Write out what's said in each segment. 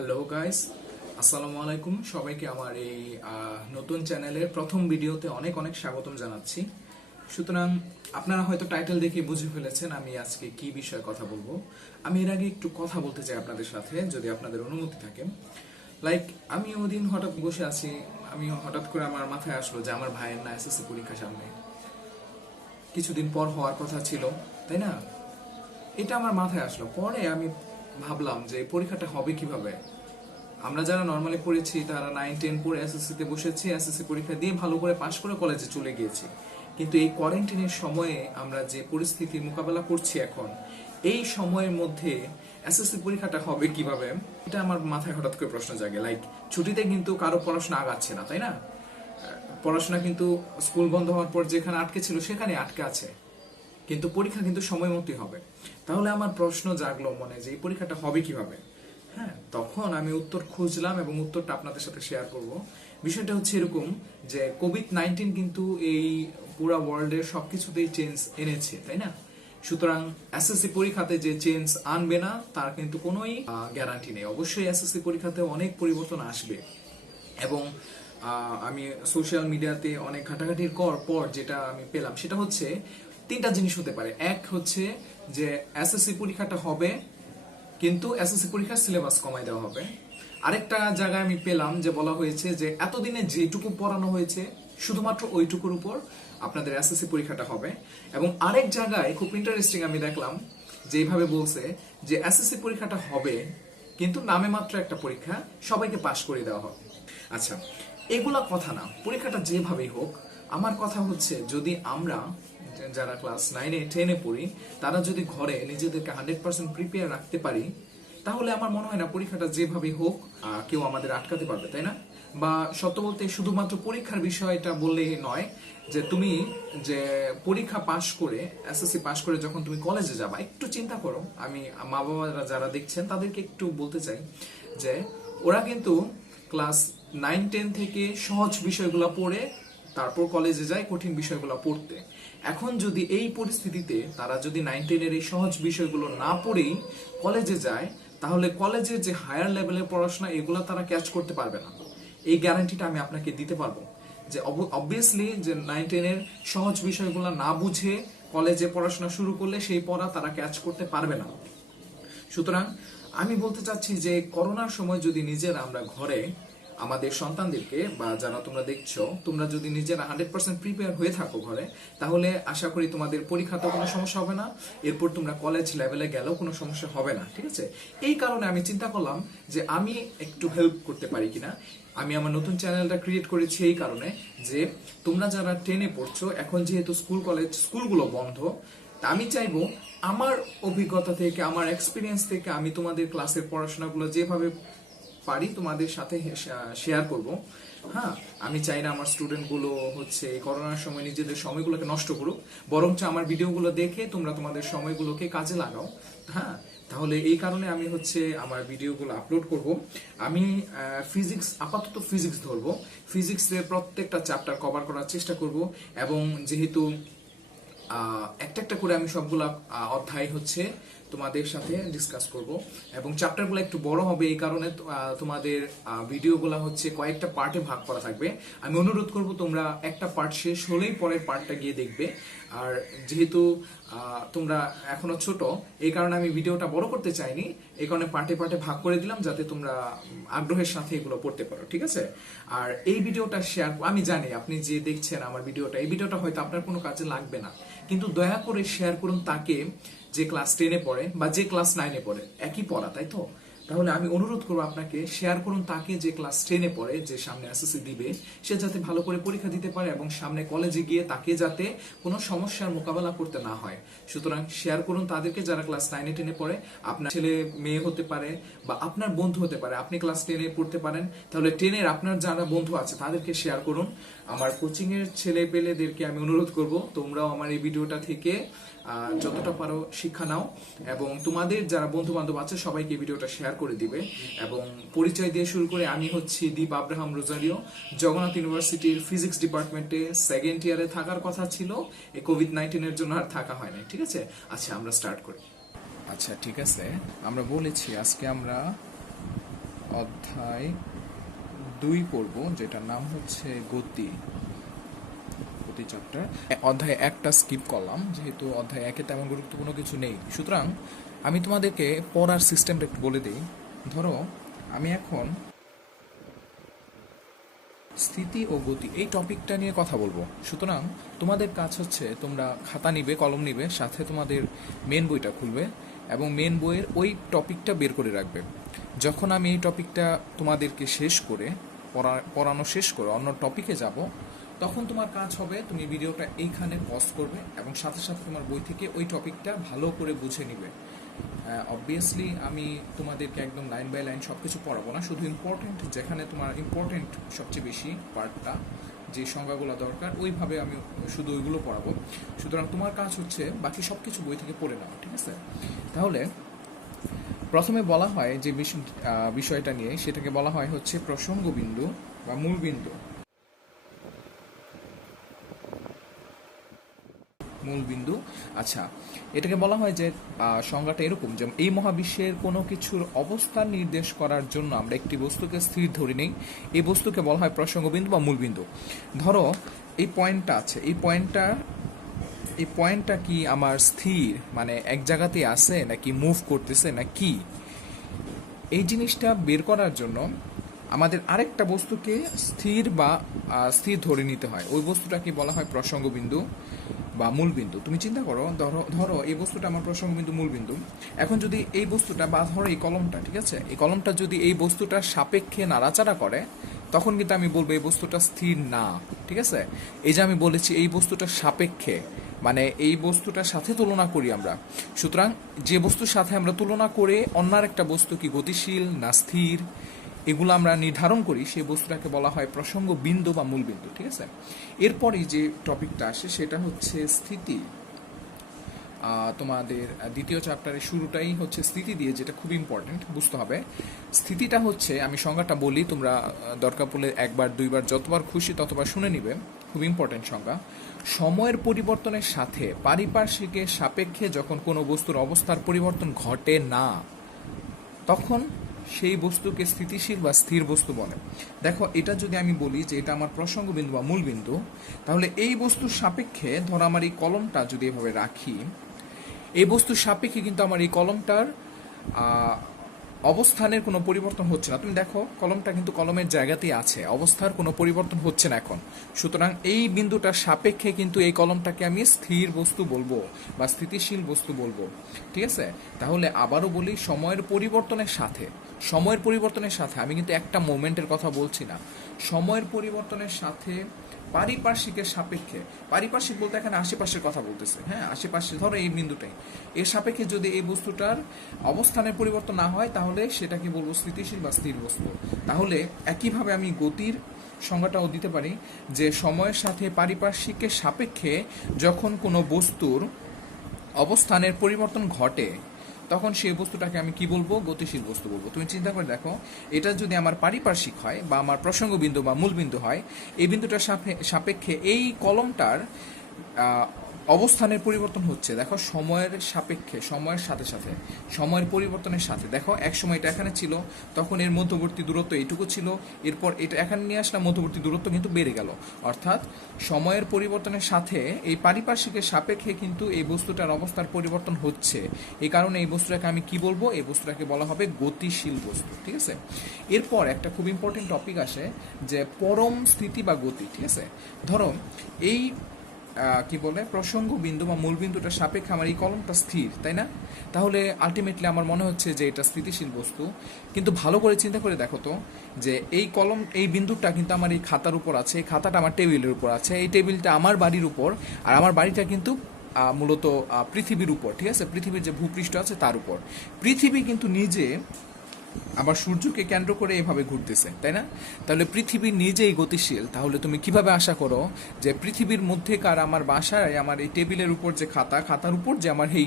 Hello guys, আসসালামু আলাইকুম। সবাইকে আমার এই নতুন চ্যানেলের প্রথম ভিডিওতে অনেক অনেক স্বাগতম জানাচ্ছি। সুতরাং আপনারা হয়তো টাইটেল দেখে বুঝে ফেলেছেন আমি আজকে কি বিষয়ে কথা বলবো। আমি এর আগে একটু কথা বলতে চাই আপনাদের সাথে, যদি আপনাদের অনুমতি থাকে। আমি ওদিন হঠাৎ বসে আছি, আমি হঠাৎ করে আমার মাথায় আসলো যে আমার ভাইয়ের না এসএসসি পরীক্ষা সামনে, কিছুদিন পর হওয়ার কথা ছিল, তাই না? এটা আমার মাথায় আসলো। পরে আমি ভাবলাম যে পরীক্ষাটা হবে কিভাবে। আমরা যারা নর্মালি পড়েছি তারা 9-10 পড়ে এসএসসি তে বসেছি, এসএসসি পরীক্ষা দিয়ে ভালো করে পাশ করে কলেজে চলে গিয়েছি। কিন্তু এই কোয়ারেন্টাইনের সময়ে আমরা যে পরিস্থিতির মোকাবেলা করছি এখন, এই সময়ের মধ্যে এসএসসি পরীক্ষাটা হবে কিভাবে, এটা আমার মাথায় হঠাৎ করে প্রশ্ন জাগে। ছুটিতে কিন্তু কারো পড়াশোনা আগাচ্ছে না, তাই না? পড়াশোনা কিন্তু স্কুল বন্ধ হওয়ার পর যেখানে আটকে ছিল সেখানে আটকে আছে, কিন্তু পরীক্ষা কিন্তু সময় মতোই হবে। তাহলে আমার প্রশ্ন জাগলো মনে যে এই পরীক্ষাটা হবে কিভাবে। হ্যাঁ, তখন আমি উত্তর খুঁজলাম এবং উত্তরটা আপনাদের সাথে শেয়ার করব। বিষয়টা হচ্ছে এরকম যে কোভিড-19 কিন্তু এই পুরো ওয়ার্ল্ডের সবকিছুতেই চেঞ্জ এনেছে, তাই না? সুতরাং এসএসসি পরীক্ষাতে যে চেঞ্জ আনবে না তার কিন্তু কোনোই গ্যারান্টি নেই। অবশ্যই এসএসসি পরীক্ষাতে অনেক পরিবর্তন আসবে। এবং আমি সোশ্যাল মিডিয়াতে অনেক ঘাটাঘাটির পর যেটা আমি পেলাম সেটা হচ্ছে তিনটা জিনিস হতে পারে। এক হচ্ছে যে এসএসসি পরীক্ষাটা হবে কিন্তু এসএসসি পরীক্ষার সিলেবাস কমাই দেওয়া হবে। আরেকটা জায়গায় আমি পেলাম যে বলা হয়েছে যে এতদিনে যেটুকু পড়ানো হয়েছে শুধুমাত্র ওইটুকুর উপর আপনাদের এসএসসি পরীক্ষাটা হবে। এবং আরেক জায়গায় খুব ইন্টারেস্টিং আমি দেখলাম যে এইভাবে বলছে যে এসএসসি পরীক্ষাটা হবে কিন্তু নামে মাত্র একটা পরীক্ষা, সবাইকে পাশ করে দেওয়া হবে। আচ্ছা, এগুলা কথা না, পরীক্ষাটা যেভাবেই হোক। আমার কথা হচ্ছে যদি আমরা যারা ক্লাস 9-10 পড়ি তারা যদি ঘরে নিজেদেরকে 100% প্রিপেয়ার রাখতে পারি, তাহলে আমার মনে হয় না পরীক্ষাটা যেভাবেই হোক কেউ আমাদের আটকাতে পারবে, তাই না? বা সত্য বলতে শুধুমাত্র পরীক্ষার বিষয়টা বললেই নয়, যে তুমি যে পরীক্ষা পাশ করে এসএসসি পাশ করে যখন তুমি কলেজে যাবা, একটু চিন্তা করো। আমি মা বাবারা যারা দেখছেন তাদেরকে একটু বলতে চাই যে ওরা কিন্তু ক্লাস 9-10 থেকে সহজ বিষয়গুলো পড়ে তারপর কলেজে যায় কঠিন বিষয়গুলো পড়তে। এখন যদি এই পরিস্থিতিতে তারা যদি 9-10 এই সহজ বিষয়গুলো না পড়েই কলেজে যায়, তাহলে কলেজের যে হায়ার লেভেলের পড়াশোনা এগুলো তারা ক্যাচ করতে পারবে না। এই গ্যারান্টিটা আমি আপনাকে দিতে পারবো যে অবভিয়াসলি যে 9-10 সহজ বিষয়গুলো না বুঝে কলেজে পড়াশোনা শুরু করলে সেই পড়া তারা ক্যাচ করতে পারবে না। সুতরাং আমি বলতে চাচ্ছি যে করোনার সময় যদি নিজেরা আমরা ঘরে আমাদের সন্তানদেরকে, বা যারা তোমরা দেখছো, তোমরা যদি নিজেরা 100% প্রিপেয়ার হয়ে থাকো ঘরে, তাহলে আশা করি তোমাদের পরীক্ষাতে কোনো সমস্যা হবে না। এরপর তোমরা কলেজ লেভেলে গেলেও কোনো সমস্যা হবে না, ঠিক আছে? এই কারণে আমি চিন্তা করলাম যে আমি একটু হেল্প করতে পারি কিনা। আমি আমার নতুন চ্যানেলটা ক্রিয়েট করেছি এই কারণে যে তোমরা যারা 10-এ পড়ছো, এখন যেহেতু স্কুলগুলো বন্ধ, তা আমি চাইবো আমার অভিজ্ঞতা থেকে, আমার এক্সপিরিয়েন্স থেকে আমি তোমাদের ক্লাসের পড়াশোনাগুলো যেভাবে পারি তোমাদের সাথে শেয়ার করব। হ্যাঁ, আমি চাই না আমার স্টুডেন্টগুলো হচ্ছে করোনার সময় নিজেদের সময়গুলোকে নষ্ট করুক, বরঞ্চ আমার ভিডিওগুলো দেখে তোমরা তোমাদের সময়গুলোকে কাজে লাগাও। হ্যাঁ, তাহলে এই কারণে আমি হচ্ছে আমার ভিডিওগুলো আপলোড করব। আমি আপাতত ফিজিক্স ধরবো, ফিজিক্সের প্রত্যেকটা চ্যাপ্টার কভার করার চেষ্টা করব। এবং যেহেতু একটা একটা করে আমি সবগুলা অধ্যায় হচ্ছে তোমাদের সাথে ডিসকাস করব, এবং চ্যাপ্টারগুলো একটু বড় হবে, এই কারণে তোমাদের ভিডিওগুলো হচ্ছে কয়েকটা পার্টে ভাগ করা থাকবে। আমি অনুরোধ করব তোমরা একটা পার্ট শেষ হলেই পরের পার্টটা গিয়ে দেখবে। আর যেহেতু তোমরা এখনো ছোট, এই কারণে আমি ভিডিওটা বড় করতে চাইনি, এই কারণে পার্টে পার্টে ভাগ করে দিলাম যাতে তোমরা আগ্রহের সাথে এগুলো পড়তে পারো, ঠিক আছে? আর এই ভিডিওটা শেয়ার, আমি জানি আপনি যে দেখছেন আমার ভিডিওটা, এই ভিডিওটা হয়তো আপনার কোনো কাজে লাগবে না, কিন্তু দয়া করে শেয়ার করুন তাকে যে ক্লাস 10-এ পড়ে বা যে ক্লাস 9-এ পড়ে, একই পড়া, তাই তো? তাহলে আমি অনুরোধ করবো আপনাকে শেয়ার করুন তাকে যে ক্লাস 10-এ পড়ে, যে সামনে এসএসসি দিবে, সে যাতে ভালো করে পরীক্ষা দিতে পারে এবং সামনে কলেজে গিয়ে তাকে যাতে কোনো সমস্যার মোকাবেলা করতে না হয়। সুতরাং শেয়ার করুন তাদেরকে যারা ক্লাস 9-10-এ পড়ে। আপনার ছেলে মেয়ে হতে পারে বা আপনার বন্ধু হতে পারে, আপনি ক্লাস 10-এ পড়তে পারেন, তাহলে 10-এর আপনার যারা বন্ধু আছে তাদেরকে শেয়ার করুন। আমার কোচিং এর ছেলে পেলেদেরকে আমি অনুরোধ করব তোমরাও আমার এই ভিডিওটা থেকে যতটা পারো শিক্ষা নাও, এবং তোমাদের যারা বন্ধু বান্ধব আছে সবাইকে ভিডিওটা শেয়ার করে দিবে। এবং পরিচয় দিয়ে শুরু করে, আমি হচ্ছি দীপ আব্রাহাম রোজারিও, জগন্নাথ ইউনিভার্সিটির ফিজিক্স ডিপার্টমেন্টে সেকেন্ড ইয়ারে থাকার কথা ছিল, এই কোভিড-19 জন্য আর থাকা হয় না, ঠিক আছে? আচ্ছা, আমরা স্টার্ট করি। আচ্ছা, ঠিক আছে, আমরা বলেছি আজকে আমরা অধ্যায় 2 পড়ব, যেটার নাম হচ্ছে গতি চ্যাপ্টার। অধ্যায় 1টা স্কিপ করলাম যেহেতু অধ্যায় 1-এ তেমন গুরুত্বপূর্ণ কিছু নেই। সুতরাং আমি তোমাদেরকে পড়ার সিস্টেমটা একটু বলে দিই। ধরো আমি এখন স্থিতি ও গতি এই টপিকটা নিয়ে কথা বলবো। সুতরাং তোমাদের কাজ হচ্ছে তোমরা খাতা নিবে, কলম নিবে, সাথে তোমাদের মেন বইটা খুলবে এবং মেন বইয়ের ওই টপিকটা বের করে রাখবে। যখন আমি এই টপিকটা তোমাদেরকে শেষ করে পড়ানো শেষ করে অন্য টপিকে যাব, তখন তোমার কাজ হবে তুমি ভিডিওটা এইখানে পজ করবে এবং সাথে সাথে তোমার বই থেকে ওই টপিকটা ভালো করে বুঝে নিবে। অবভিয়াসলি আমি তোমাদেরকে একদম লাইন বাই লাইন সব কিছু পড়াবো না, শুধু ইম্পর্টেন্ট যেখানে তোমার ইম্পর্টেন্ট সবচেয়ে বেশি পার্টটা, যে সংজ্ঞাগুলো দরকার ওইভাবে আমি শুধু ওইগুলো পড়াবো। সুতরাং তোমার কাজ হচ্ছে বাকি সব কিছু বই থেকে পড়ে নেওয়া, ঠিক আছে? তাহলে প্রথমে বলা হয় যে বিষয়টা নিয়ে, সেটাকে বলা হয় হচ্ছে প্রসঙ্গবিন্দু বা মূলবিন্দু। মূলবিন্দু, আচ্ছা, এটাকে বলা হয় যে সংজ্ঞাটা এরকম যে এই মহাবিশ্বের কোনো কিছুর অবস্থান নির্দেশ করার জন্য আমরা একটি বস্তুকে স্থির ধরে নেই, এই বস্তুকে বলা হয় প্রসঙ্গবিন্দু বা মূলবিন্দু। ধরো এই পয়েন্টটা আছে, এই পয়েন্টটা কি আমার স্থির, মানে এক জায়গাতেই আছে নাকি মুভ করতেছে না কি, এই জিনিসটা বের করার জন্য আমাদের আরেকটা বস্তুকে স্থির ধরে নিতে হয়। ওই বস্তুটাকে বলা হয় প্রসঙ্গবিন্দু বা মূলবিন্দু। তুমি চিন্তা করো, ধরো এই বস্তুটা আমার প্রসঙ্গবিন্দু, মূলবিন্দু। এখন যদি এই বস্তুটা বা ধরো এই কলমটা, ঠিক আছে, এই কলমটা যদি এই বস্তুটার সাপেক্ষে নাড়াচাড়া করে, তখন কিন্তু আমি বলবো এই বস্তুটা স্থির না, ঠিক আছে? এই যে আমি বলেছি এই বস্তুটার সাপেক্ষে, মানে এই বস্তুটার সাথে তুলনা করি আমরা। সুতরাং যে বস্তুর সাথে আমরা তুলনা করে অন্য একটা বস্তু কি গতিশীল না স্থির, এগুলো আমরা নির্ধারণ করি, সেই বস্তুটাকে বলা হয় প্রসঙ্গ বিন্দু বা মূলবিন্দু, ঠিক আছে? এরপরই যে টপিকটা আসে সেটা হচ্ছে স্থিতি। তোমাদের দ্বিতীয় চ্যাপ্টারের শুরুটাই হচ্ছে স্থিতি দিয়ে, যেটা খুব ইম্পর্টেন্ট বুঝতে হবে। স্থিতিটা হচ্ছে, আমি সংজ্ঞাটা বলি, তোমরা দরকার পড়লে একবার দুইবার যতবার খুশি ততবার শুনে নিবে, খুব ইম্পর্টেন্ট সংজ্ঞা। সময়ের পরিবর্তনের সাথে পারিপার্শ্বিকের সাপেক্ষে যখন কোনো বস্তুর অবস্থার পরিবর্তন ঘটে না, তখন সেই বস্তুকে স্থিতিশীল বা স্থির বস্তু বলে। দেখো এটা যদি আমি বলি যে এটা আমার প্রসঙ্গবিন্দু বা মূলবিন্দু, তাহলে এই বস্তুর সাপেক্ষে ধরো আমার এই কলমটা যদি এভাবে রাখি, এই বস্তুর সাপেক্ষে কিন্তু আমার এই কলমটার অবস্থানের কোনো পরিবর্তন হচ্ছে না। তুমি দেখো কলমটা কিন্তু কলমের জায়গাতেই আছে, অবস্থার কোনো পরিবর্তন হচ্ছে না এখন। সুতরাং এই বিন্দুটার সাপেক্ষে কিন্তু এই কলমটাকে আমি স্থির বস্তু বলবো বা স্থিতিশীল বস্তু বলবো, ঠিক আছে? তাহলে আবারও বলি, সময়ের পরিবর্তনের সাথে আমি কিন্তু একটা মোমেন্টের কথা বলছি না, সময়ের পরিবর্তনের সাথে পারিপার্শ্বিকের সাপেক্ষে, পারিপার্শ্বিক বলতে এখানে আশেপাশের কথা বলতেছে, হ্যাঁ, আশেপাশে ধরো এই বিন্দুটাই, এর সাপেক্ষে যদি এই বস্তুটার অবস্থানের পরিবর্তন না হয়, তাহলে সেটাকে বলবো স্থিতিশীল বা স্থির বস্তু। তাহলে একইভাবে আমি গতির সংজ্ঞাটাও দিতে পারি যে সময়ের সাথে পারিপার্শ্বিকের সাপেক্ষে যখন কোনো বস্তুর অবস্থানের পরিবর্তন ঘটে, তখন সেই বস্তুটাকে আমি কি বলবো? গতিশীল বস্তু বলবো। তুমি চিন্তা করে দেখো, এটা যদি আমার পারিপার্শ্বিক হয় বা আমার প্রসঙ্গবিন্দু বা মূলবিন্দু হয়, এই বিন্দুটার সাপেক্ষে এই কলমটার অবস্থানের পরিবর্তন হচ্ছে, দেখো সময়ের সাপেক্ষে, সময়ের সাথে সাথে, সময়ের পরিবর্তনের সাথে। দেখো এক সময় এটা এখানে ছিল, তখন এর মধ্যবর্তী দূরত্ব এইটুকু ছিল, এরপর এটা এখানে নিয়ে আসলাম, মধ্যবর্তী দূরত্ব কিন্তু বেড়ে গেল। অর্থাৎ সময়ের পরিবর্তনের সাথে এই পারিপার্শ্বিকের সাপেক্ষে কিন্তু এই বস্তুটার অবস্থার পরিবর্তন হচ্ছে। এই কারণে এই বস্তুটাকে আমি কি বলবো? এই বস্তুটাকে বলা হবে গতিশীল বস্তু, ঠিক আছে? এরপর একটা খুব ইম্পর্টেন্ট টপিক আসে যে পরম স্থিতি বা গতি, ঠিক আছে? ধরো এই কি বলে প্রসঙ্গ বিন্দু বা মূল বিন্দুটার সাপেক্ষে আমার এই কলমটা স্থির, তাই না? তাহলে আলটিমেটলি আমার মনে হচ্ছে যে এটা স্থিতিশীল বস্তু। কিন্তু ভালো করে চিন্তা করে দেখো তো, যে এই বিন্দুটা কিন্তু আমার এই খাতার উপর আছে, এই খাতাটা আমার টেবিলের উপর আছে, এই টেবিলটা আমার বাড়ির উপর, আর আমার বাড়িটা কিন্তু মূলত পৃথিবীর উপর, ঠিক আছে? পৃথিবীর যে ভূপৃষ্ঠ আছে তার উপর। পৃথিবী কিন্তু নিজে আবার সূর্যকে কেন্দ্র করে এভাবে ঘুরতেছে, তাই না? তাহলে পৃথিবী নিজেই গতিশীল। তাহলে তুমি কিভাবে আশা করো যে পৃথিবীর মধ্যেকার আমার বাসায় আমার এই টেবিলের উপর যে খাতার উপর যে আমার এই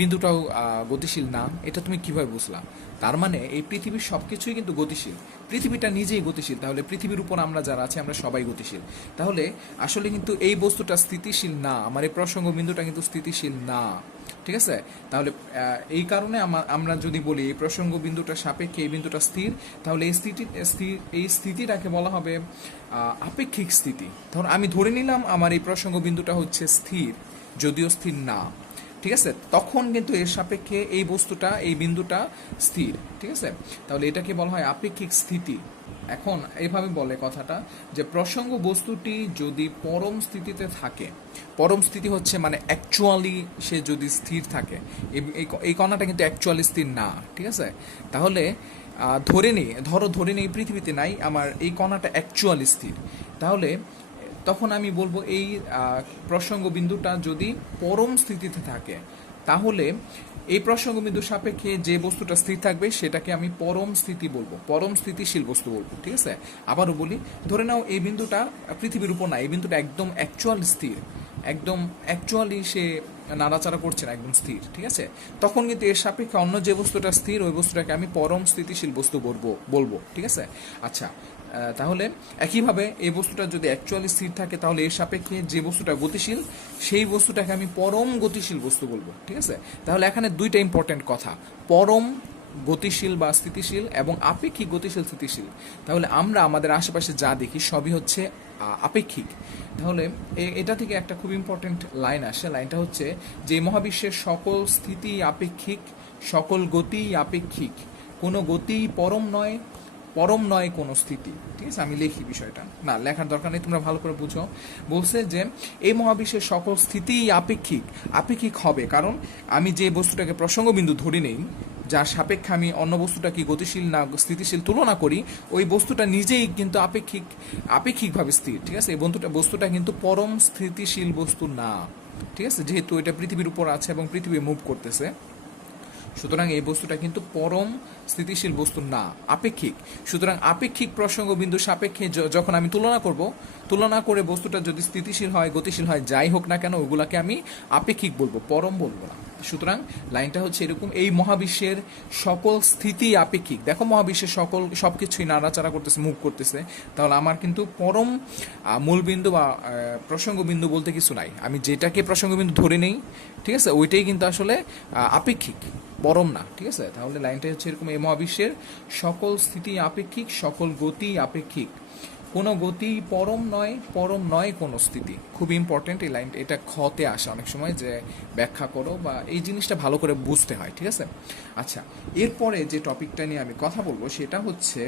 বিন্দুটাও গতিশীল না? এটা তুমি কিভাবে বুঝলা? তার মানে এই পৃথিবীর সবকিছুই কিন্তু গতিশীল, পৃথিবীটা নিজেই গতিশীল। তাহলে পৃথিবীর উপর আমরা যারা আছি আমরা সবাই গতিশীল। তাহলে আসলে কিন্তু এই বস্তুটা স্থিতিশীল না, আমার এই প্রসঙ্গ বিন্দুটা কিন্তু স্থিতিশীল না। ঠিক আছে? তাহলে এই কারণে আমরা যদি বলি এই প্রসঙ্গ বিন্দুটা সাপেক্ষে এই বিন্দুটা স্থির, তাহলে এই স্থিতিটাকে বলা হবে আপেক্ষিক স্থিতি। ধরুন আমি ধরে নিলাম আমার এই প্রসঙ্গ বিন্দুটা হচ্ছে স্থির, যদিও স্থির না, ঠিক আছে? তখন কিন্তু এর সাপেক্ষে এই বস্তুটা এই বিন্দুটা স্থির, ঠিক আছে? তাহলে এটাকে বলা হয় আপেক্ষিক স্থিতি। এখন এইভাবে বলে কথাটা যে প্রসঙ্গ বস্তুটি যদি পরম স্থিতিতে থাকে, পরম স্থিতি হচ্ছে মানে অ্যাকচুয়ালি সে যদি স্থির থাকে, এই কণাটা কিন্তু অ্যাকচুয়ালি স্থির না, ঠিক আছে? তাহলে ধরে নেই পৃথিবীতে নাই, আমার এই কণাটা অ্যাকচুয়ালি স্থির, তাহলে তখন আমি বলবো এই প্রসঙ্গ বিন্দুটা যদি পরম স্থিতিতে থাকে, তাহলে এই প্রসঙ্গ বিন্দুর সাপেক্ষে যে বস্তুটা স্থির থাকবে সেটাকে আমি পরম স্থিতি বলবো, পরম স্থিতিশীল বস্তু বলবো, ঠিক আছে? আবারও বলি, ধরে নাও এই বিন্দুটা পৃথিবীর উপর না, এই বিন্দুটা একদম অ্যাকচুয়াল স্থির, একদম অ্যাকচুয়ালি সে নাড়াচাড়া করছে না, একদম স্থির, ঠিক আছে? তখন কিন্তু এর সাপেক্ষে অন্য যে বস্তুটা স্থির ওই বস্তুটাকে আমি পরম স্থিতিশীল বস্তু বলবো, ঠিক আছে? আচ্ছা, তাহলে একইভাবে এই বস্তুটা যদি অ্যাকচুয়ালি স্থির থাকে, তাহলে এর সাপেক্ষে যে বস্তুটা গতিশীল সেই বস্তুটাকে আমি পরম গতিশীল বস্তু বলবো, ঠিক আছে? তাহলে এখানে দুইটা ইম্পর্টেন্ট কথা, পরম গতিশীল বা স্থিতিশীল এবং আপেক্ষিক গতিশীল স্থিতিশীল। তাহলে আমরা আমাদের আশেপাশে যা দেখি সবই হচ্ছে আপেক্ষিক। তাহলে এটা থেকে একটা খুব ইম্পর্টেন্ট লাইন আসে, লাইনটা হচ্ছে যে মহাবিশ্বের সকল স্থিতি আপেক্ষিক, সকল গতি আপেক্ষিক, কোনো গতি পরম নয় কোনো স্থিতি, ঠিক আছে? আমি লিখি বিষয়টা, না লেখার দরকার নেই, তোমরা ভালো করে বুঝো। বলছে যে এই মহাবিশ্বের সকল স্থিতি আপেক্ষিক হবে, কারণ আমি যে বস্তুটাকে প্রসঙ্গ বিন্দু ধরে নেই, যার সাপেক্ষে আমি অন্য বস্তুটা কি গতিশীল না স্থিতিশীল তুলনা করি, ওই বস্তুটা নিজেই কিন্তু আপেক্ষিকভাবে স্থির, ঠিক আছে? এই বস্তুটা কিন্তু পরম স্থিতিশীল বস্তু না, ঠিক আছে? যেহেতু এটা পৃথিবীর উপর আছে এবং পৃথিবী মুভ করতেছে, সুতরাং এই বস্তুটা কিন্তু পরম স্থিতিশীল বস্তু না, আপেক্ষিক। সুতরাং আপেক্ষিক প্রসঙ্গ বিন্দু সাপেক্ষে যখন আমি তুলনা করে বস্তুটা যদি স্থিতিশীল হয় গতিশীল হয় যাই হোক না কেন, ওগুলাকে আমি আপেক্ষিক বলবো, পরম বলবো না। সুতরাং লাইনটা হচ্ছে এরকম, এই মহাবিশ্বের সকল স্থিতি আপেক্ষিক। দেখো মহাবিশ্বের সবকিছুই নাড়াচাড়া করতেছে, মুভ করতেছে, তাহলে আমার কিন্তু পরম মূলবিন্দু বা প্রসঙ্গ বিন্দু বলতে কিছু নাই। আমি যেটাকে প্রসঙ্গ বিন্দু ধরে নেই, ঠিক আছে, ওইটাই কিন্তু আসলে আপেক্ষিক, পরম না, ঠিক আছে? তাহলে লাইনটা হচ্ছে এরকম, এই মহাবিশ্বের সকল স্থিতি আপেক্ষিক, সকল গতি আপেক্ষিক, কোনো গতি পরম নয় কোনো স্থিতি। খুব ইম্পর্টেন্ট এই লাইনটা, এটা খতে আসে অনেক সময় যে ব্যাখ্যা করো, বা এই জিনিসটা ভালো করে বুঝতে হয়, ঠিক আছে? আচ্ছা, এরপরে যে টপিকটা নিয়ে আমি কথা বলবো সেটা হচ্ছে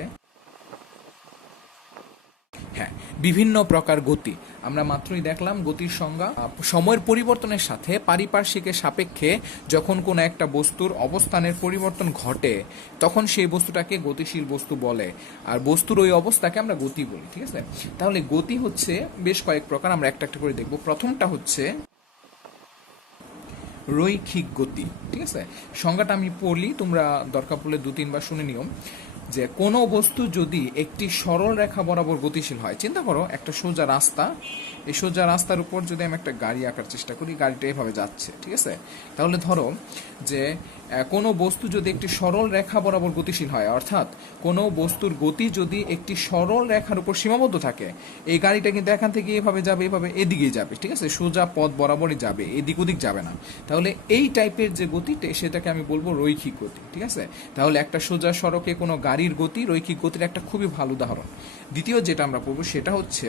হ্যাঁ, বিভিন্ন প্রকার গতি। আমরা মাত্রই দেখলাম গতির সংজ্ঞা, সময়ের পরিবর্তনের সাথে পারিপার্শ্বিকের সাপেক্ষে যখন কোনো একটা বস্তুর অবস্থানের পরিবর্তন ঘটে তখন সেই বস্তুটাকে গতিশীল বস্তু বলে, আর বস্তুর ওই অবস্থাকে আমরা গতি বলি, ঠিক আছে? তাহলে গতি হচ্ছে বেশ কয়েক প্রকার, আমরা একটা একটা করে দেখব। প্রথমটা হচ্ছে রৈখিক গতি, ঠিক আছে? সংজ্ঞাটা আমি পড়লি, তোমরা দরকার পড়লে 2-3 বার শুনে নিও। যে কোনো বস্তু যদি একটি সরল রেখা বরাবর গতিশীল হয়, চিন্তা করো একটা সোজা রাস্তা, এই সোজা রাস্তার উপর যদি আমি একটা গাড়ি আঁকার চেষ্টা করি, গাড়িটা এভাবে যাচ্ছে, ঠিক আছে? তাহলে ধরো যে কোনো বস্তু যদি একটি সরল রেখা বরাবর গতিশীল হয়, অর্থাৎ কোনো বস্তুর গতি যদি একটি সরল রেখার উপর সীমাবদ্ধ থাকে, এই গাড়িটা কিন্তু এখান থেকে এভাবে যাবে, এভাবে এদিকেই যাবে, ঠিক আছে? সোজা পথ বরাবরই যাবে, এদিক ওদিক যাবে না। তাহলে এই টাইপের যে গতিটা সেটাকে আমি বলবো রৈখিক গতি, ঠিক আছে? তাহলে একটা সোজা সড়কে কোনো গাড়ির গতি রৈখিক গতির একটা খুবই ভালো উদাহরণ। দ্বিতীয় যেটা আমরা পড়বো সেটা হচ্ছে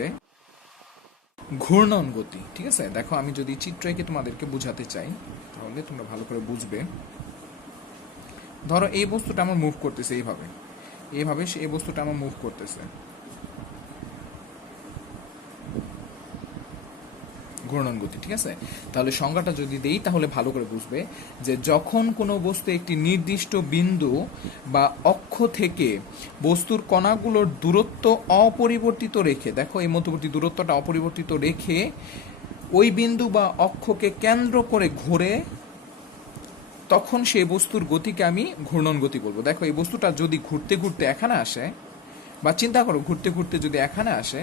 ঘূর্ণন গতি, ঠিক আছে? দেখো আমি যদি চিত্র এঁকে তোমাদেরকে বুঝাতে চাই তাহলে তোমরা ভালো করে বুঝবে। ধরো এই বস্তুটা আমার মুভ করতেছে এইভাবে, এই বস্তুটা আমার মুভ করতেছে, ঘূর্ণন গতি, ঠিক আছে? তাহলে সংজ্ঞাটা যদি দেই তাহলে ভালো করে বুঝবে যে যখন কোনো বস্তু একটি নির্দিষ্ট বিন্দু বা অক্ষ থেকে বস্তুর কণাগুলোর দূরত্ব অপরিবর্তিত রেখে, দেখো এই মধ্যবর্তী দূরত্বটা অপরিবর্তিত রেখে ওই বিন্দু বা অক্ষকে কেন্দ্র করে ঘোরে, তখন সেই বস্তুর গতিকে আমি ঘূর্ণন গতি বলবো। দেখো এই বস্তুটা যদি ঘুরতে ঘুরতে এখানে আসে, বা চিন্তা করো ঘুরতে ঘুরতে যদি এখানে আসে,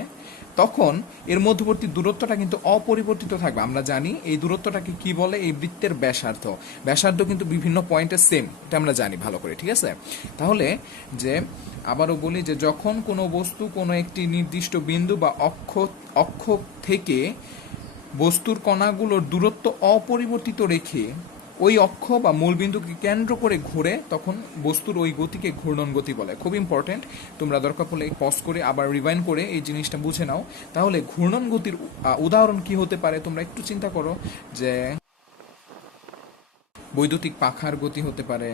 তখন এর মধ্যবর্তী দূরত্বটা কিন্তু অপরিবর্তিত থাকবে। আমরা জানি এই দূরত্বটাকে কি বলে, এই বৃত্তের ব্যাসার্ধ কিন্তু বিভিন্ন পয়েন্টে সেম, এটা আমরা জানি ভালো করে, ঠিক আছে? তাহলে যে আবারও বলি যে যখন কোনো বস্তু কোনো একটি নির্দিষ্ট বিন্দু বা অক্ষ থেকে বস্তুর কণাগুলোর দূরত্ব অপরিবর্তিত রেখে ওই অক্ষ বা মূলবিন্দুকে কেন্দ্র করে ঘুরে, তখন বস্তুর ওই গতিকে ঘূর্ণন গতি বলে। খুব ইম্পর্টেন্ট, তোমরা দরকার পড়লে পজ করে আবার রিভাইন্ড করে এই জিনিসটা বুঝে নাও। তাহলে ঘূর্ণন গতির উদাহরণ কি হতে পারে তোমরা একটু চিন্তা করো, যে বৈদ্যুতিক পাখার গতি হতে পারে,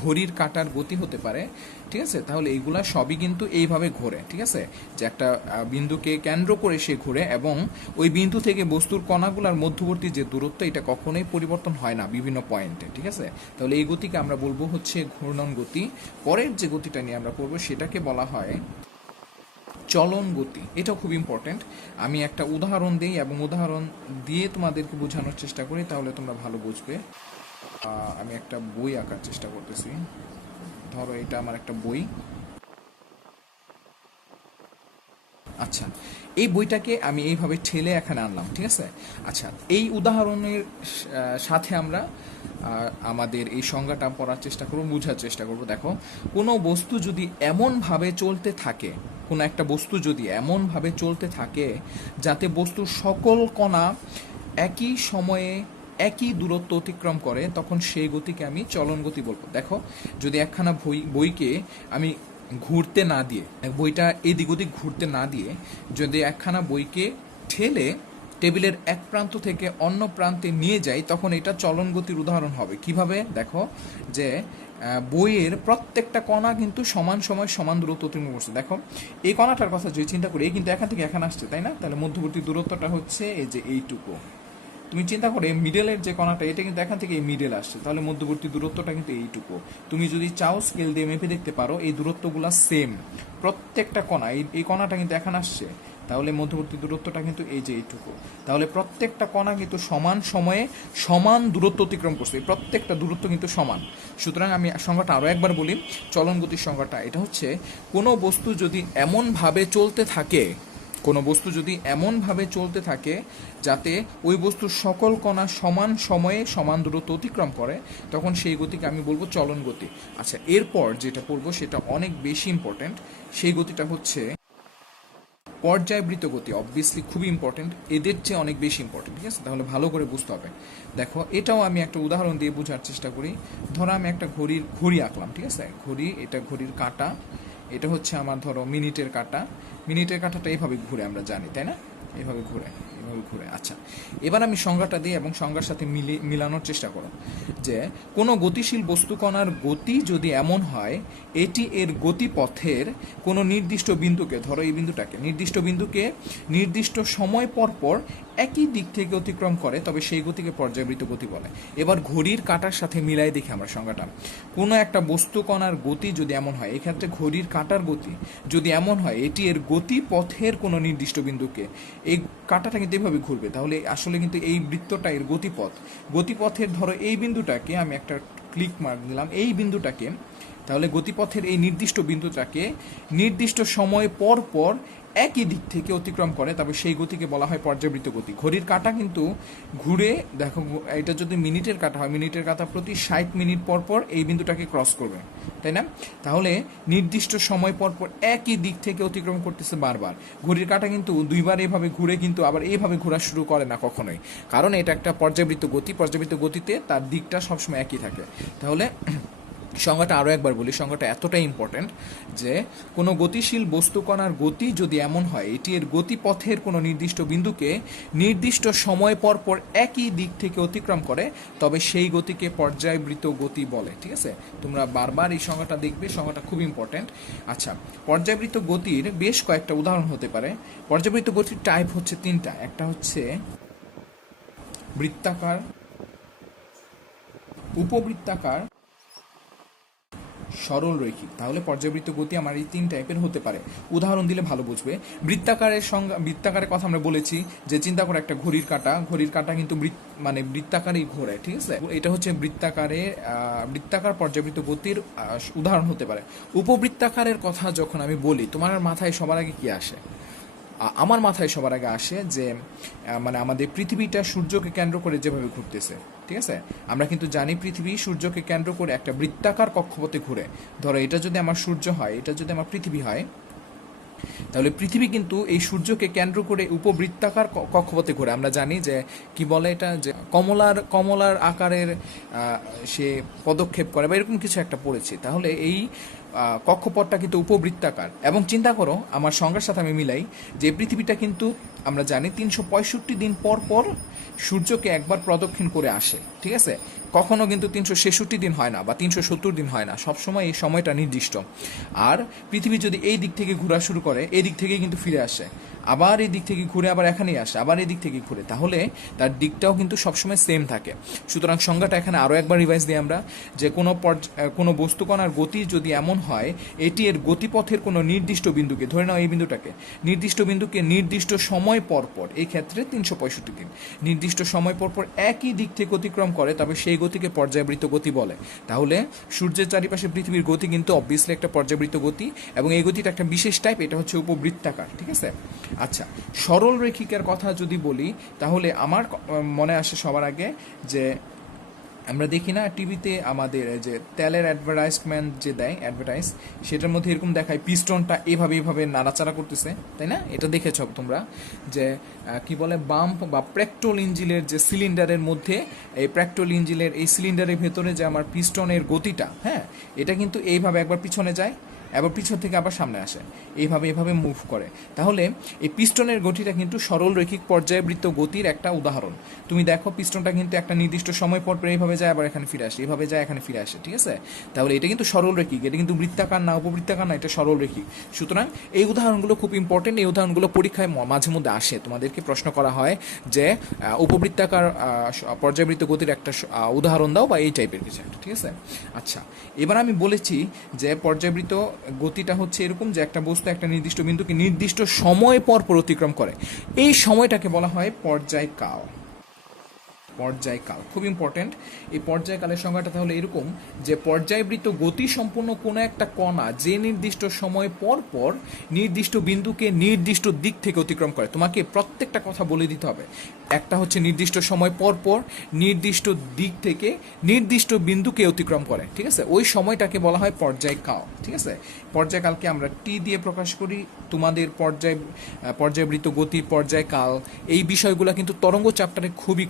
ঘড়ির কাঁটার গতি হতে পারে, ঠিক আছে। তাহলে এইগুলা সবই কিন্তু এইভাবে ঘোরে, ঠিক আছে, যে একটা বিন্দুকে কেন্দ্র করে সে ঘুরে, এবং ওই বিন্দু থেকে বস্তুর কণাগুলোর মধ্যবর্তী যে দূরত্ব, এটা কখনোই পরিবর্তন হয় না বিভিন্ন পয়েন্টে, ঠিক আছে। তাহলে এই গতিকে আমরা বলবো হচ্ছে ঘূর্ণন গতি। পরের যে গতিটা নিয়ে আমরা পড়বো সেটাকে বলা হয় চলন গতি। এটাও খুব ইম্পর্টেন্ট। আমি একটা উদাহরণ দিই এবং উদাহরণ দিয়ে তোমাদেরকে বোঝানোর চেষ্টা করি, তাহলে তোমরা ভালো বুঝবে। আমি একটা বই আঁকার চেষ্টা করতেছি। ধরো এটা আমার একটা বই। আচ্ছা, এই বইটাকে আমি এইভাবে ঠেলে এখানে আনলাম, ঠিক আছে। আচ্ছা, এই উদাহরণের সাথে আমরা আমাদের এই সংজ্ঞাটা পড়ার চেষ্টা করব, বোঝার চেষ্টা করব। দেখো, কোনো বস্তু যদি এমনভাবে চলতে থাকে, কোনো একটা বস্তু যদি এমনভাবে চলতে থাকে যাতে বস্তুর সকল কণা একই সময়ে একই দূরত্ব অতিক্রম করে, তখন সেই গতিকে আমি চলন গতি বলবো। দেখো, যদি একখানা বইকে আমি ঘুরতে না দিয়ে, বইটা এদিক ওদিক ঘুরতে না দিয়ে যদি একখানা বইকে ঠেলে টেবিলের এক প্রান্ত থেকে অন্য প্রান্তে নিয়ে যাই, তখন এটা চলন গতির উদাহরণ হবে। কিভাবে? দেখো, যে বইয়ের প্রত্যেকটা কণা কিন্তু সমান সময় সমান দূরত্ব অতিক্রম করছে। দেখো, এই কণাটার কথা যদি চিন্তা করি, এই কিন্তু এখান থেকে এখানে আসছে, তাই না? তাহলে মধ্যবর্তী দূরত্বটা হচ্ছে এই যে এইটুকু। তুমি চিন্তা করে মিডলের যে কণাটা, এটা কিন্তু এখান থেকে এই মিডল আসছে, তাহলে মধ্যবর্তী দূরত্বটা কিন্তু এইটুকু। তুমি যদি চাও স্কেল দিয়ে মেপে দেখতে পারো, এই দূরত্বগুলা সেম, প্রত্যেকটা কণা। এই কণাটা কিন্তু এখানে আসছে, তাহলে মধ্যবর্তী দূরত্বটা কিন্তু এই যে এইটুকু। তাহলে প্রত্যেকটা কণা কিন্তু সমান সময়ে সমান দূরত্ব অতিক্রম করছে, এই প্রত্যেকটা দূরত্ব কিন্তু সমান। সুতরাং আমি সংজ্ঞাটা আরও একবার বলি, চলন গতির সংজ্ঞাটা এটা হচ্ছে, কোনো বস্তু যদি এমনভাবে চলতে থাকে, কোনো বস্তু যদি এমনভাবে চলতে থাকে যাতে ওই বস্তুর সকল কণা সমান সময়ে সমান দূরত্ব অতিক্রম করে, তখন সেই গতিকে আমি বলবো চলন গতি। আচ্ছা, এরপর যেটা পড়বো সেটা অনেক বেশি ইম্পর্টেন্ট। সেই গতিটা হচ্ছে পর্যায়বৃত্ত গতি। অবভিয়াসলি খুবই ইম্পর্টেন্ট, এদের চেয়ে অনেক বেশি ইম্পর্টেন্ট, ঠিক আছে। তাহলে ভালো করে বুঝতে হবে। দেখো, এটাও আমি একটা উদাহরণ দিয়ে বোঝার চেষ্টা করি। ধরো আমি একটা ঘড়ি আঁকলাম, ঠিক আছে। ঘড়ি, এটা ঘড়ির কাঁটা, এটা হচ্ছে আমার ধরো মিনিটের কাঁটা। মিনিটের কাঁটাটা এইভাবে ঘুরে, আমরা জানি, তাই না? এইভাবে ঘুরে, এইভাবে ঘুরে। আচ্ছা, এবার আমি সংজ্ঞাটা দিই এবং সংজ্ঞার সাথে মিলানোর চেষ্টা করো, যে কোনো গতিশীল বস্তু কণার গতি যদি এমন হয় এটি এর গতিপথের কোনো নির্দিষ্ট বিন্দুকে, ধরো এই বিন্দুটাকে, নির্দিষ্ট বিন্দুকে নির্দিষ্ট সময় পর পর একই দিক থেকে অতিক্রম করে, তবে সেই গতিকে পর্যায়বৃত্ত গতি বলে। এবার ঘড়ির কাঁটার সাথে মিলাই দেখি আমরা সংজ্ঞাটা। কোনো একটা বস্তু কণার গতি যদি এমন হয়, এক্ষেত্রে ঘড়ির কাঁটার গতি যদি এমন হয় এটি এর গতিপথের কোনো নির্দিষ্ট বিন্দুকে, এই কাঁটাটা কিন্তু এভাবে ঘুরবে, তাহলে আসলে কিন্তু এই বৃত্তটা এর গতিপথ। গতিপথের ধরো এই বিন্দুটাকে আমি একটা ক্লিক মার্ক দিলাম, এই বিন্দুটাকে, তাহলে গতিপথের এই নির্দিষ্ট বিন্দুটাকে নির্দিষ্ট সময় পর পর একই দিক থেকে অতিক্রম করে, তবে সেই গতিকে বলা হয় পর্যায়বৃত্ত গতি। ঘড়ির কাঁটা কিন্তু ঘুরে, দেখো এটা যদি মিনিটের কাঁটা হয়, মিনিটের কাঁটা প্রতি 60 মিনিট পর পর এই বিন্দুটাকে ক্রস করবে, তাই না? তাহলে নির্দিষ্ট সময় পর পর একই দিক থেকে অতিক্রম করতেছে বারবার। ঘড়ির কাঁটা কিন্তু দুইবার এভাবে ঘুরে, কিন্তু আবার এইভাবে ঘোরা শুরু করে না কখনোই, কারণ এটা একটা পর্যায়বৃত্ত গতি। পর্যায়বৃত্ত গতিতে তার দিকটা সবসময় একই থাকে। তাহলে সংজ্ঞাটা আরও একবার বলি, সংজ্ঞাটা এতটাই ইম্পর্টেন্ট যে কোনো গতিশীল বস্তু কণার গতি যদি এমন হয় এটি এর গতিপথের কোনো নির্দিষ্ট বিন্দুকে নির্দিষ্ট সময় পর পর একই দিক থেকে অতিক্রম করে, তবে সেই গতিকে পর্যায়বৃত্ত গতি বলে, ঠিক আছে। তোমরা বারবার এই সংজ্ঞাটা দেখবে, সংজ্ঞাটা খুব ইম্পর্টেন্ট। আচ্ছা, পর্যায়বৃত্ত গতির বেশ কয়েকটা উদাহরণ হতে পারে। পর্যায়বৃত্ত গতির টাইপ হচ্ছে তিনটা। একটা হচ্ছে বৃত্তাকার, উপবৃত্তাকার, সরল রৈখিক। তাহলে পর্যায়বৃত্ত গতি আমার এই তিন টাইপের হতে পারে। উদাহরণ দিলে ভালো বুঝবে। বৃত্তাকারের কথা আমরা বলেছি, যে চিন্তা করে একটা ঘড়ির কাঁটা, ঘড়ির কাঁটা কিন্তু বৃত্তাকারেই ঘোরে, ঠিক আছে। এটা হচ্ছে বৃত্তাকার পর্যায়বৃত্ত গতির উদাহরণ হতে পারে। উপবৃত্তাকারের কথা যখন আমি বলি, তোমার মাথায় সবার আগে কি আসে? আমার মাথায় সবার আগে আসে যে আমাদের পৃথিবীটা সূর্যকে কেন্দ্র করে যেভাবে ঘুরতেছে, ঠিক আছে। আমরা কিন্তু জানি পৃথিবী সূর্যকে কেন্দ্র করে একটা বৃত্তাকার কক্ষপথে ঘুরে। ধরো এটা যদি আমার সূর্য হয়, এটা যদি আমার পৃথিবী হয়, তাহলে পৃথিবী কিন্তু এই সূর্যকে কেন্দ্র করে উপবৃত্তাকার কক্ষপথে ঘোরে। আমরা জানি যে কি বলে এটা, যে কমলার আকারের সে পদক্ষেপ করে বা এরকম কিছু একটা পড়েছি। তাহলে এই কক্ষপথটা কিন্তু উপবৃত্তাকার। এবং চিন্তা করো, আমার সংজ্ঞার সাথে আমি মিলাই যে পৃথিবীটা কিন্তু আমরা জানি 365 দিন পর পর সূর্যকে একবার প্রদক্ষিণ করে আসে, ঠিক আছে? কখনো কিন্তু 366 দিন হয় না বা 370 দিন হয় না, সবসময় এই সময়টা নির্দিষ্ট। আর পৃথিবী যদি এই দিক থেকে ঘোরা শুরু করে, এই দিক থেকেই কিন্তু ফিরে আসে, আবার এই দিক থেকে ঘুরে আবার এখানেই আসে, আবার এই দিক থেকে ঘুরে, তাহলে তার দিকটাও কিন্তু সবসময় সেম থাকে। সুতরাং সংজ্ঞাটা এখানে আরও একবার রিভাইজ দিই আমরা, যে কোনো বস্তুকণার গতি যদি এমন হয় এটি এর গতিপথের কোনো নির্দিষ্ট বিন্দুকে, ধরে নাও এই বিন্দুটাকে, নির্দিষ্ট বিন্দুকে নির্দিষ্ট সময় পর পর, এই ক্ষেত্রে 365 দিন নির্দিষ্ট সময় পর পর একই দিক থেকে অতিক্রম করে, তবে সেই গতিকে পর্যায়বৃত্ত গতি বলে। তাহলে সূর্যের চারিপাশে পৃথিবীর গতি কিন্তু অবভিয়াসলি একটা পর্যায়বৃত্ত গতি, এবং এই গতিটা একটা বিশেষ টাইপ, এটা হচ্ছে উপবৃত্তাকার, ঠিক আছে? আচ্ছা, সরল রেখিকার কথা যদি বলি, তাহলে আমার মনে আসে সবার আগে যে আমরা দেখি না টিভিতে আমাদের যে তেলের অ্যাডভার্টাইজমেন্ট যে দেয় অ্যাডভার্টাইজ, সেটার মধ্যে এরকম দেখায় পিস্টনটা এভাবে নাড়াচাড়া করতেছে, তাই না? এটা দেখেছ তোমরা, যে কি বলে বাম্প বা পেট্রোল ইঞ্জিনের যে সিলিন্ডারের মধ্যে, এই পেট্রোল ইঞ্জিনের এই সিলিন্ডারের ভেতরে যে আমার পিস্টনের গতিটা, হ্যাঁ, এটা কিন্তু এইভাবে একবার পিছনে যায়, এবার পিছন থেকে আবার সামনে আসে, এইভাবে মুভ করে। তাহলে এই পিস্টনের গতিটা কিন্তু সরল রৈখিক পর্যায়বৃত্ত গতির একটা উদাহরণ। তুমি দেখো পিস্টনটা কিন্তু একটা নির্দিষ্ট সময় পর এইভাবে যায়, আবার এখানে ফিরে আসে, এইভাবে যায়, এখানে ফিরে আসে, ঠিক আছে? তাহলে এটা কিন্তু সরল রৈখিক, এটা কিন্তু বৃত্তাকার না, উপবৃত্তাকার না, এটা সরল রৈখিক। সুতরাং এই উদাহরণগুলো খুব ইম্পর্টেন্ট, এই উদাহরণগুলো পরীক্ষায় মাঝে মধ্যে আসে, তোমাদেরকে প্রশ্ন করা হয় যে উপবৃত্তাকার পর্যায়বৃত্ত গতির একটা উদাহরণ দাও বা এই টাইপের কিছু একটা, ঠিক আছে? আচ্ছা, এবার আমি বলেছি যে পর্যায়বৃত্ত গতিটা হচ্ছে এরকম, যে একটা বস্তু একটা নির্দিষ্ট বিন্দুকে নির্দিষ্ট সময় পর অতিক্রম করে, এই সময়টাকে বলা হয় পর্যায়কাল। খুব ইম্পর্টেন্ট এই পর্যায়কালের সংজ্ঞাটা তাহলে এরকম, যে পর্যায়বৃত্ত গতি সম্পন্ন কোনো একটা কণা যে নির্দিষ্ট সময় পর পর নির্দিষ্ট বিন্দুকে নির্দিষ্ট দিক থেকে অতিক্রম করে। তোমাকে প্রত্যেকটা কথা বলে দিতে হবে, একটা হচ্ছে নির্দিষ্ট সময় পর পর নির্দিষ্ট দিক থেকে নির্দিষ্ট বিন্দুকে অতিক্রম করে, ঠিক আছে? ওই সময়টাকে বলা হয় পর্যায়কাল, ঠিক আছে? পর্যায়কালকে আমরা টি দিয়ে প্রকাশ করি। তোমাদের পর্যায়বৃত্ত গতির পর্যায়কাল এই বিষয়গুলো কিন্তু তরঙ্গ চ্যাপ্টারে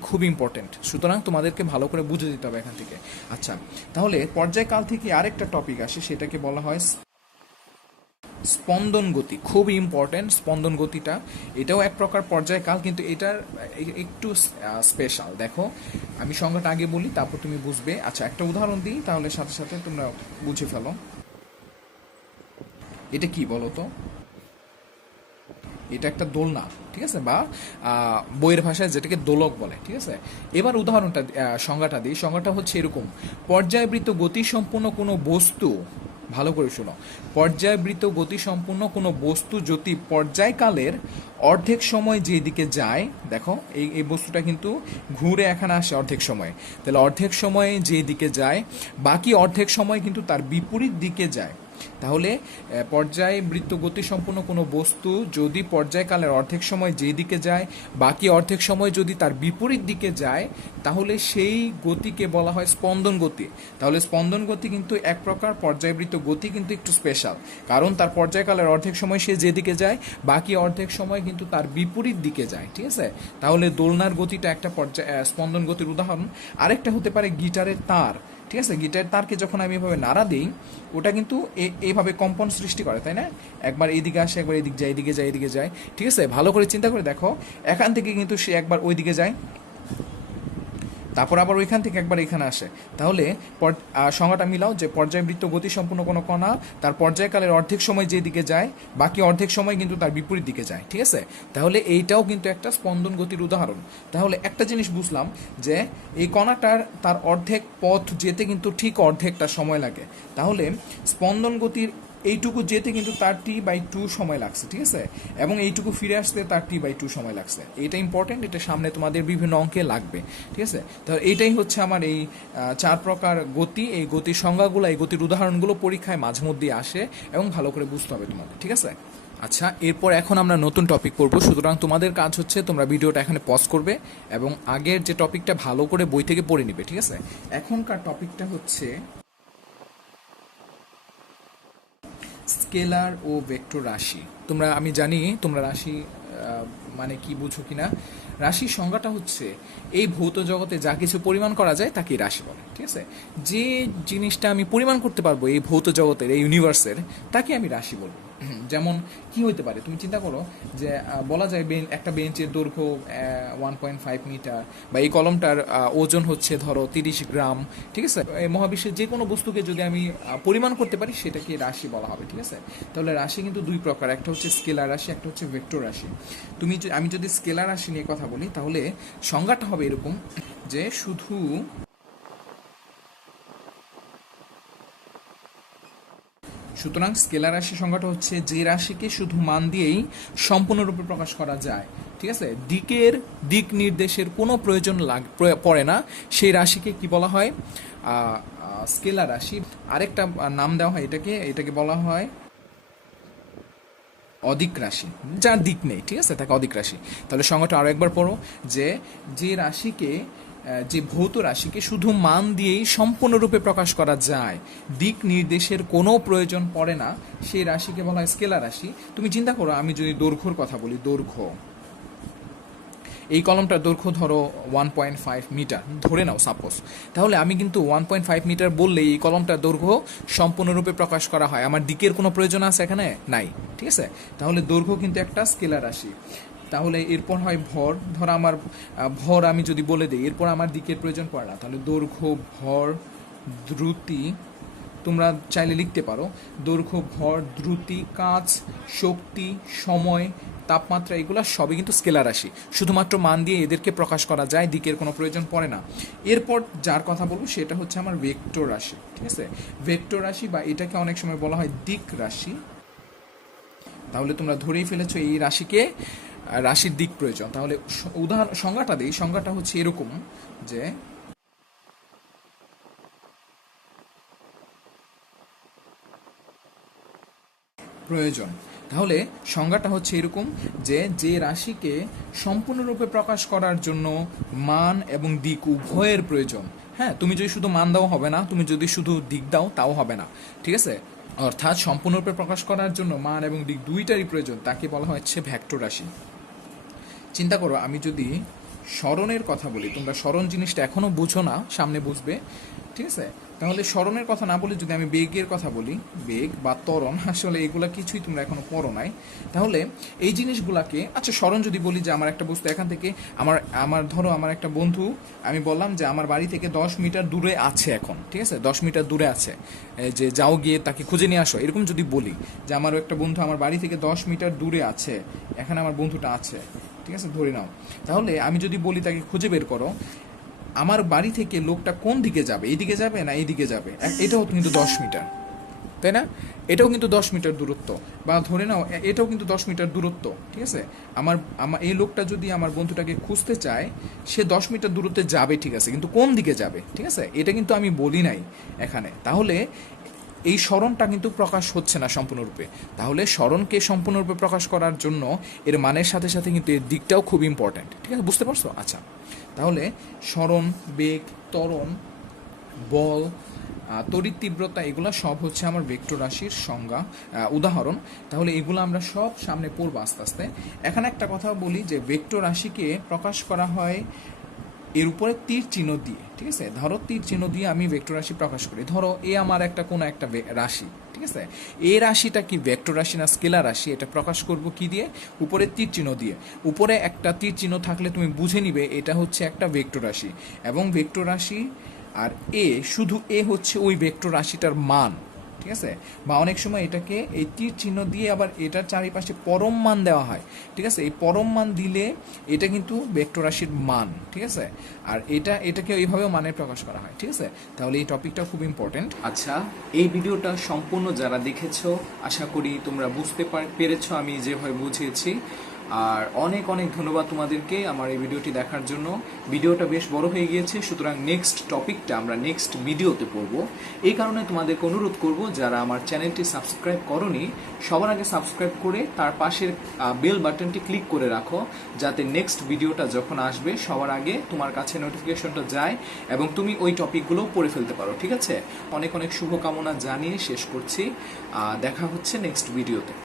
খুবই ইম্পর্টেন্ট, সুতরাং তোমাদেরকে ভালো করে বুঝে দিতে হবে এখান থেকে। আচ্ছা, তাহলে পর্যায়কাল থেকে আরেকটা টপিক আসে, সেটাকে বলা হয় স্পন্দন গতি। খুবই ইম্পর্টেন্ট স্পন্দন গতিটা, এটাও এক প্রকার পর্যায়কাল, কিন্তু এটার একটু স্পেশাল। দেখো আমি সংজ্ঞাটা আগে বলি, তারপর তুমি বুঝবে। আচ্ছা, একটা উদাহরণ দিই, তাহলে সাথে সাথে তোমরা বুঝে ফেলো। এটা কি বলো তো? এটা একটা দোলনা, ঠিক আছে? বা বইয়ের ভাষায় যেটাকে দোলক বলে, ঠিক আছে? এবার উদাহরণটা সংজ্ঞাটা দিই। সংজ্ঞাটা হচ্ছে এরকম, পর্যায়বৃত্ত গতি সম্পূর্ণ কোনো বস্তু, ভালো করে শোনো, পর্যায়বৃত্ত গতি সম্পূর্ণ কোনো বস্তু যদি পর্যায়কালের অর্ধেক সময় যেদিকে যায়, দেখো এই বস্তুটা কিন্তু ঘুরে এখানে আসে অর্ধেক সময়, তাহলে অর্ধেক সময়ে যেদিকে যায় বাকি অর্ধেক সময় কিন্তু তার বিপরীত দিকে যায়। তাহলে পর্যায়বৃত্ত গতি সম্পন্ন কোনো বস্তু যদি পর্যায়কালের অর্ধেক সময় যেদিকে যায় বাকি অর্ধেক সময় যদি তার বিপরীত দিকে যায়, তাহলে সেই গতিকে বলা হয় স্পন্দন গতি। তাহলে স্পন্দন গতি কিন্তু এক প্রকার পর্যায়বৃত্ত গতি, কিন্তু একটু স্পেশাল, কারণ তার পর্যায়কালের অর্ধেক সময় সে যেদিকে যায় বাকি অর্ধেক সময় কিন্তু তার বিপরীত দিকে যায়, ঠিক আছে? তাহলে দোলনার গতিটা একটা স্পন্দন গতির উদাহরণ। আরেকটা হতে পারে গিটারের তার, ঠিক আছে? গিটারের তারকে যখন আমি এভাবে নাড়া দিই, ওটা কিন্তু এইভাবে কম্পন সৃষ্টি করে, তাই না? একবার এইদিকে আসে, একবার এদিকে যায়, এদিকে যায়, ঠিক আছে? ভালো করে চিন্তা করে দেখো, এখান থেকে কিন্তু সে একবার ওইদিকে যায়, তারপর আবার ওইখান থেকে একবার এখানে আসে। তাহলে সংজ্ঞাটা মিলাও, যে পর্যায়বৃত্ত গতি সম্পূর্ণ কোনো কণা তার পর্যায়কালের অর্ধেক সময় যেদিকে যায় বাকি অর্ধেক সময় কিন্তু তার বিপরীত দিকে যায়, ঠিক আছে? তাহলে এইটাও কিন্তু একটা স্পন্দন গতির উদাহরণ। তাহলে একটা জিনিস বুঝলাম, যে এই কণাটার তার অর্ধেক পথ যেতে কিন্তু ঠিক অর্ধেকটা সময় লাগে। তাহলে স্পন্দন গতির এইটুকু যেতে কিন্তু তার T/2 সময় লাগছে, ঠিক আছে? এবং এইটুকু ফিরে আসতে তার T/2 সময় লাগছে। এটা ইম্পর্টেন্ট, এটা সামনে তোমাদের বিভিন্ন অঙ্কে লাগবে, ঠিক আছে? তো এইটাই হচ্ছে আমার এই 4 প্রকার গতি, এই গতির সংজ্ঞাগুলো, এই গতির উদাহরণগুলো পরীক্ষায় মাঝে মধ্যেই আসে এবং ভালো করে বুঝতে হবে তোমাদের, ঠিক আছে? আচ্ছা, এরপর এখন আমরা নতুন টপিক পড়বো, সুতরাং তোমাদের কাজ হচ্ছে তোমরা ভিডিওটা এখানে পজ করবে এবং আগের যে টপিকটা ভালো করে বই থেকে পড়ে নিবে, ঠিক আছে? এখনকার টপিকটা হচ্ছে স্কেলার ও ভেক্টর রাশি। আমি জানি তোমরা রাশি মানে কি বুঝো কিনা। রাশির সংজ্ঞাটা হচ্ছে এই ভৌত জগতে যা কিছু পরিমাণ করা যায় তাকে রাশি বলে, ঠিক আছে? যে জিনিসটা আমি পরিমাণ করতে পারবো এই ভৌত জগতের, এই ইউনিভার্সের, তাকে আমি রাশি বলবো। যেমন কি হইতে পারে, তুমি চিন্তা করো যে বলা যায় একটা বেঞ্চের দৈর্ঘ্য 1.5 মিটার, বা এই কলমটার ওজন হচ্ছে ধরো 30 গ্রাম, ঠিক আছে? এই মহাবিশ্বের যে কোনো বস্তুকে যদি আমি পরিমাণ করতে পারি সেটাকে রাশি বলা হবে, ঠিক আছে? তাহলে রাশি কিন্তু দুই প্রকার, একটা হচ্ছে স্কেলার রাশি, একটা হচ্ছে ভেক্টর রাশি। আমি যদি স্কেলার রাশি নিয়ে কথা বলি তাহলে সংজ্ঞাটা হবে এরকম যে সুতরাং স্কেলার রাশি সংজ্ঞাটা হচ্ছে যে রাশিকে শুধু মান দিয়েই সম্পূর্ণরূপে প্রকাশ করা যায়, ঠিক আছে? দিক নির্দেশের কোনো প্রয়োজন পড়ে না, সেই রাশিকে কি বলা হয়? স্কেলার রাশি। আরেকটা নাম দেওয়া হয় এটাকে বলা হয় অদিক রাশি, যার দিক নেই, ঠিক আছে? তাকে অদিক রাশি। তাহলে সংজ্ঞাটা আরো একবার পড়ো, যে ভৌত রাশিকে শুধু মান দিয়েই সম্পূর্ণরূপে প্রকাশ করা যায়, দিক নির্দেশের কোনো প্রয়োজন পড়ে না, সেই রাশিকে বলা হয় স্কেলার রাশি। তুমি চিন্তা করো, আমি যদি দৈর্ঘ্যর কথা বলি, দৈর্ঘ্য, এই কলমটার দৈর্ঘ্য ধরো 1.5 মিটার ধরে নাও সাপোজ, তাহলে আমি কিন্তু 1.5 মিটার বললে এই কলমটার দৈর্ঘ্য সম্পূর্ণরূপে প্রকাশ করা হয়, আমার দিকের কোনো প্রয়োজন আছে এখানে? নাই, ঠিক আছে? তাহলে দৈর্ঘ্য কিন্তু একটা স্কেলার রাশি। তাহলে এরপর হয় ভর, ধরো আমার ভর আমি যদি বলে দিই, এরপর আমার দিকের প্রয়োজন পড়ে না, তাহলে দৈর্ঘ্য, ভর, দ্রুতি, তোমরা চাইলে লিখতে পারো দৈর্ঘ্য, ভর, দ্রুতি, কাজ, শক্তি, সময়, তাপমাত্রা, এগুলো সবই কিন্তু স্কেলার রাশি, শুধুমাত্র মান দিয়ে এদেরকে প্রকাশ করা যায়, দিকের কোনো প্রয়োজন পড়ে না। এরপর যার কথা বলবো সেটা হচ্ছে আমার ভেক্টর রাশি, ঠিক আছে? ভেক্টর রাশি বা এটাকে অনেক সময় বলা হয় দিক রাশি। তাহলে তোমরা ধরেই ফেলেছো এই রাশিকে রাশির দিক প্রয়োজন। তাহলে সংজ্ঞাটা দিই, সংজ্ঞাটা হচ্ছে এরকম যে প্রয়োজন। তাহলে সংজ্ঞাটা হচ্ছে এরকম যে রাশিকে সম্পূর্ণরূপে প্রকাশ করার জন্য মান এবং দিক উভয়ের প্রয়োজন। হ্যাঁ, তুমি যদি শুধু মান দাও হবে না, তুমি যদি শুধু দিক দাও তাও হবে না, ঠিক আছে? অর্থাৎ সম্পূর্ণরূপে প্রকাশ করার জন্য মান এবং দিক দুইটারই প্রয়োজন, তাকে বলা হচ্ছে ভেক্টর রাশি। চিন্তা করো, আমি যদি স্মরণের কথা বলি, তোমরা স্মরণ জিনিসটা এখনো বুঝো না, সামনে বুঝবে, ঠিক আছে? তাহলে স্মরণের কথা না বলে যদি আমি বেগের কথা বলি, বেগ বা ত্বরণ, আসলে এগুলা কিছুই তোমরা এখনো পড়ো নাই। তাহলে এই জিনিসগুলাকে, আচ্ছা স্মরণ যদি বলি যে আমার একটা বস্তু এখান থেকে ধরো আমার একটা বন্ধু, আমি বললাম যে আমার বাড়ি থেকে 10 মিটার দূরে আছে এখন, ঠিক আছে? 10 মিটার দূরে আছে, যে যাও গিয়ে তাকে খুঁজে নিয়ে আসো, এরকম যদি বলি যে আমার একটা বন্ধু আমার বাড়ি থেকে 10 মিটার দূরে আছে, এখানে আমার বন্ধুটা আছে, ঠিক আছে, ধরে নাও। তাহলে আমি যদি বলি তাকে খুঁজে বের করো, আমার বাড়ি থেকে লোকটা কোন দিকে যাবে, এইদিকে যাবে না এইদিকে যাবে, এটাও কিন্তু 10 মিটার, তাই না? এটাও কিন্তু 10 মিটার দূরত্ব, বা ধরে নাও এটাও কিন্তু 10 মিটার দূরত্ব, ঠিক আছে? আমার এই লোকটা যদি আমার বন্ধুটাকে খুঁজতে চায়, সে 10 মিটার দূরত্বে যাবে, ঠিক আছে, কিন্তু কোন দিকে যাবে, ঠিক আছে? এটা কিন্তু আমি বলি নাই এখানে। তাহলে এই স্মরণটা কিন্তু প্রকাশ হচ্ছে না সম্পূর্ণরূপে। তাহলে স্মরণকে সম্পূর্ণরূপে প্রকাশ করার জন্য এর মানের সাথে সাথে কিন্তু এর দিকটাও খুব ইম্পর্ট্যান্ট, ঠিক আছে? বুঝতে পারছো? আচ্ছা, তাহলে স্মরণ, বেগ, ত্বরণ, বল, তড়িৎ তীব্রতা, এগুলা সব হচ্ছে আমার ভেক্টর রাশির সংজ্ঞা, উদাহরণ। তাহলে এগুলো আমরা সব সামনে পড়বো আস্তে আস্তে। এখানে একটা কথা বলি যে ভেক্টর রাশিকে প্রকাশ করা হয় এর উপরে তীর চিহ্ন দিয়ে, ঠিক আছে? ধরো তীর চিহ্ন দিয়ে আমি ভেক্টর রাশি প্রকাশ করি, ধরো এ আমার কোনো একটা রাশি, ঠিক আছে? এই রাশিটা কি ভেক্টর রাশি না স্কেলার রাশি, এটা প্রকাশ করব কি দিয়ে? উপরে তীর চিহ্ন দিয়ে। উপরে একটা তীর চিহ্ন থাকলে তুমি বুঝে নিবে এটা হচ্ছে একটা ভেক্টর রাশি, এবং ভেক্টর রাশি আর শুধু হচ্ছে ওই ভেক্টর রাশিটার মান, ঠিক আছে? বা অনেক সময় এটাকে এই তীর চিহ্ন দিয়ে আবার এটার চারিপাশে পরম মান দেওয়া হয়, ঠিক আছে? এই পরম মান দিলে এটা কিন্তু ভেক্টর রাশির মান, ঠিক আছে? আর এটাকে এইভাবেও মানের প্রকাশ করা হয়, ঠিক আছে? তাহলে এই টপিকটা খুব ইম্পর্টেন্ট। আচ্ছা, এই ভিডিওটা সম্পূর্ণ যারা দেখেছো, আশা করি তোমরা বুঝতে পেরেছো আমি যেভাবে বুঝিয়েছি। আর অনেক অনেক ধন্যবাদ তোমাদেরকে আমার এই ভিডিওটি দেখার জন্য। ভিডিওটা বেশ বড় হয়ে গিয়েছে, সুতরাং নেক্সট টপিকটা আমরা নেক্সট ভিডিওতে পড়ব। এই কারণে তোমাদেরকে অনুরোধ করব, যারা আমার চ্যানেলটি সাবস্ক্রাইব করোনি সবার আগে সাবস্ক্রাইব করে তার পাশের বেল বাটনটি ক্লিক করে রাখো, যাতে নেক্সট ভিডিওটা যখন আসবে সবার আগে তোমার কাছে নোটিফিকেশনটা যায় এবং তুমি ওই টপিকগুলো পড়ে ফেলতে পারো। ঠিক আছে, অনেক অনেক শুভকামনা জানিয়ে শেষ করছি। দেখা হচ্ছে নেক্সট ভিডিওতে।